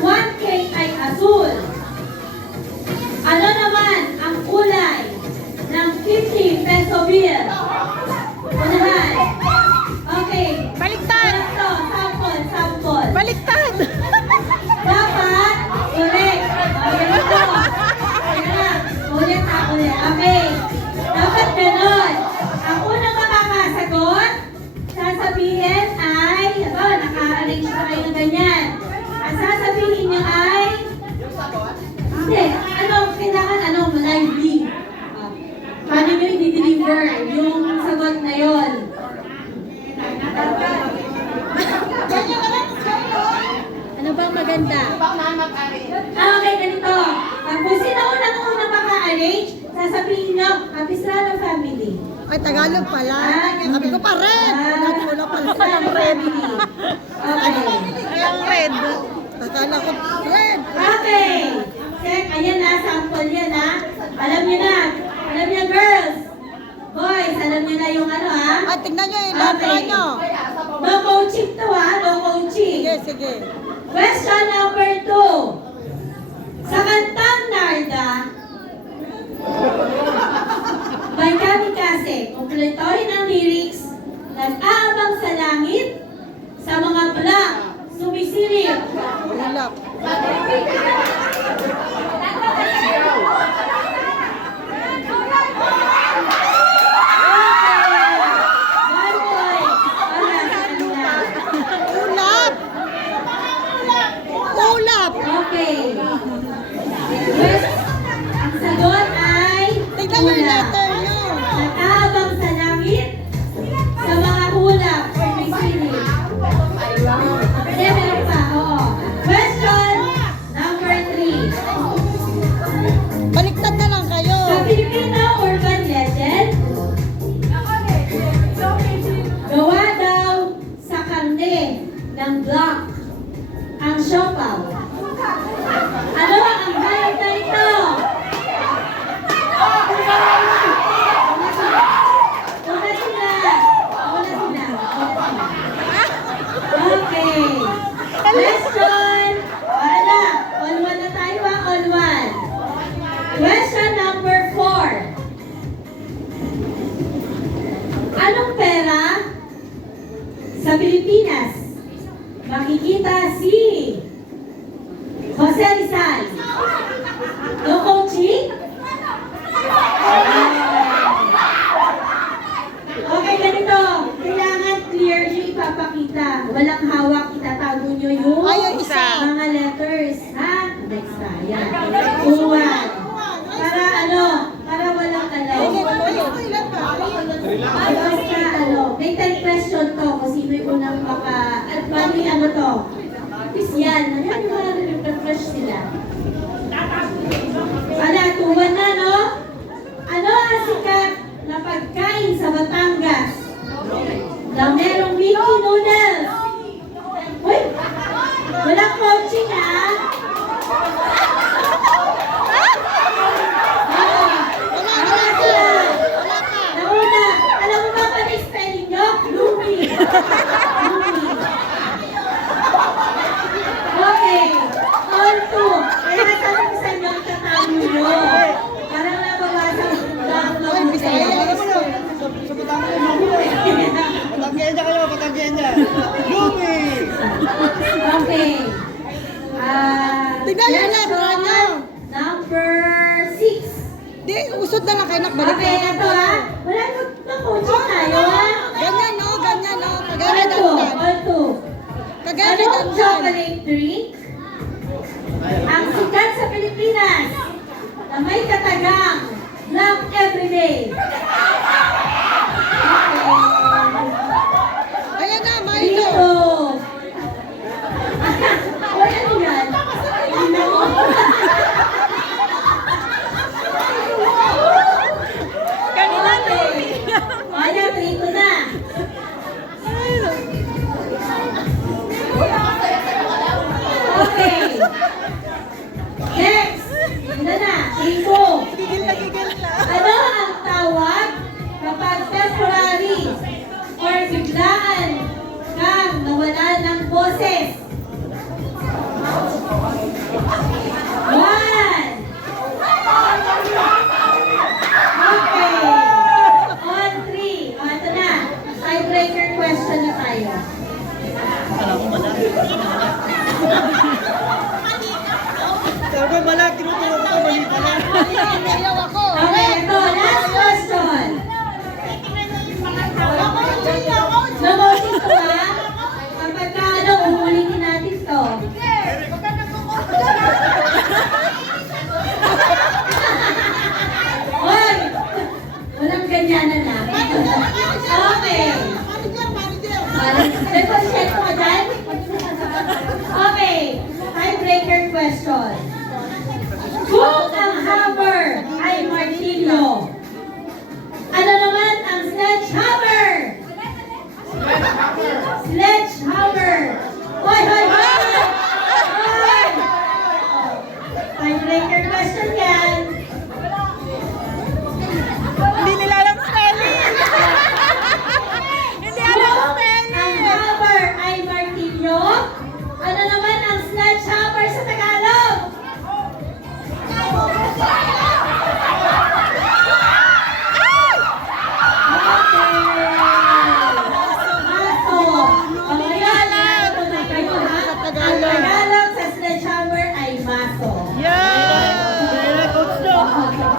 1 cake ay asul. Ano naman ang kulay ng 50 peso bill? Unahan. Okay. Baliktad! Ito, sample. Baliktad! Dapat, correct. Okay, ito. Ulit. Okay. Dapat ganon. Ang unang makakasagot, sasabihin ay, ito, naka-arrange pa kayo ng ganyan. Ang sasabihin nyo ay, hindi, kailangan lively. Paano nyo i-deliver yung sagot na yon? Ano ba ang maganda? Okay, ganito. Kung sino unang maka-arrange, sasabihin nyo, Capistrano family. Ay, Tagalog pala. Sabi ko pa red. Wala pala Capistrano family. Okay. Walang red. Akala ko red. Okay. Check, ayan na, sample yan ha. Alam niyo girls. Boys, alam niyo na yung Ay, tignan nyo yung letra nyo. No coaching to ha, no coaching. Sige. Question number 2. Sa kantang Narda, by Kamikaze, kumpletuhin ang lyrics, nag-aabang sa langit, sa mga black, sumisilip. Ulap. Ulap. Okay. Yes. Ang sagot ay Tignan nyo yung hula. letter nyo. Nag-aabang sa langit, sa mga hulap, sumisilip. Hindi, meron pa. Oo. Question number 3. Baliktad na lang kayo. Sa Filipino urban legend, gawa daw sa karne ng black ang siopaw. Ano ang hayop na ito? Una sila. Okay. Question. Wala. All one na tayo ha. All one. Question number 4. Anong pera sa Pilipinas makikita si Jose Rizal? No coaching? Okay, ganito. Kailangan clear yung ipapakita. Walang hawak, itatago nyo yung Ay, yung isa. mga letters. Ha? Next na. Yan. Uwan. Para walang Basta, may 10 question to kung sino yung unang at paano yung to. Tapos yan, yung mga refresh sila. Tuwan na, no? Ano ang sikat na pagkain sa Batangas na merong Mickey Noodles? Uy! Walang coaching, ha? Nauna, alam mo ba pa na spelling nyo? Lumi. Okay. All two. Kaya sabi ko sa inyo, itatalo nyo. Parang nababasa lang Ay, Bisaya. Alam mo na. Sa Batangas yung Batanggenya kayo, Batanggenya. Lumi! Okay. Tignan yung letra nyo. Number 6. Di, usod na lang kayo nakbalik. Okay, ito ha. Wala na coaching tayo ha. Ganyan, no? Kagaya All na two. dandan. All two. Kagaya na Anong dandan. chocolate drink ang sikat sa Pilipinas na may katagang Love Everyday? Ayan na, Dito. Milo. O, ano yan? Ano? Kanina, Ayan, dito na. Okay. Next. Ito na. Bingo. Gigil na. Ano ang tawag kapag temporary or biglaan kang nawala ng boses? wala tinutulog